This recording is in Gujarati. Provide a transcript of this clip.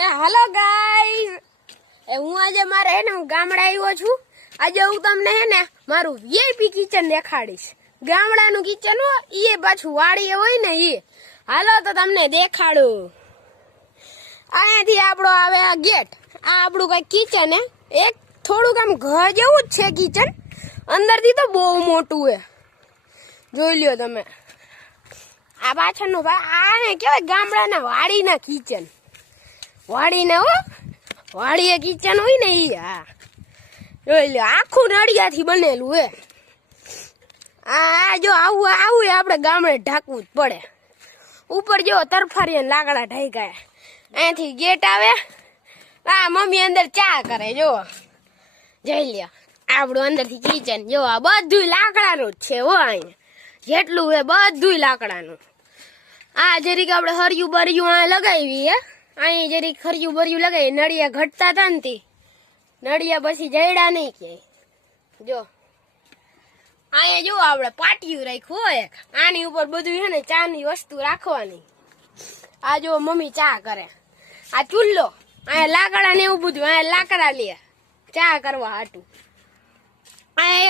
हेलो गाइस હું આજે મારે હે ને હું ગામડે આવ્યો છું। આજે હું તમને હે ને મારું વીઆઈપી કિચન દેખાડીશ। ગામડાનું કિચન હો ઈ પાછું વાડીએ હોય ને ઈ। હાલો તો તમને દેખાડું। અહીંયાથી આપણો આવે આ ગેટ। આ આપણું કઈ કિચન હે, એક થોડુંક આમ ઘર જેવું જ છે કિચન। અંદરથી તો બહુ મોટું હે, જોઈ લ્યો તમે। આ પાછળનું આ ને કેવાય ગામડાના વાડીના કિચન। વાડીને હો વાડીએ કિચન હોય ને ઈ। હા જોઈ લ્યો, આખું નળિયાથી બનેલું હે। આ જો આવું આવું આપણે ગામડે ઢાંકવું જ પડે। ઉપર જો તરફારિયા લાકડા ઢાંકાય। અહીંયાથી ગેટ આવે। આ મમ્મી અંદર ચા કરે, જો જોઈ લ્યો આપણું અંદરથી કિચન। જો આ બધું લાકડાનું જ છે હો। અહીંયા જેટલું હે બધું લાકડાનું। આ જરીક આપણે હરિયું બરિયું આ લગાવી હે। અહીં જરીક હરિયું બરિયું લગાવી, નળિયા ઘટતા હતા ને નળિયા પછી જડ્યા નહીં ક્યાંય। જો અહીંયા જો આપણે પાટિયું રાખ્યું હોય એક, આની ઉપર બધું છે ને ચાની વસ્તુ રાખવાની। આ જો મમ્મી ચા કરે। આ ચૂલ્લો, અહીંયા લાકડા ને એવું બધું, અહીંયા લાકડા લે ચા કરવા હાટું। અહીંયા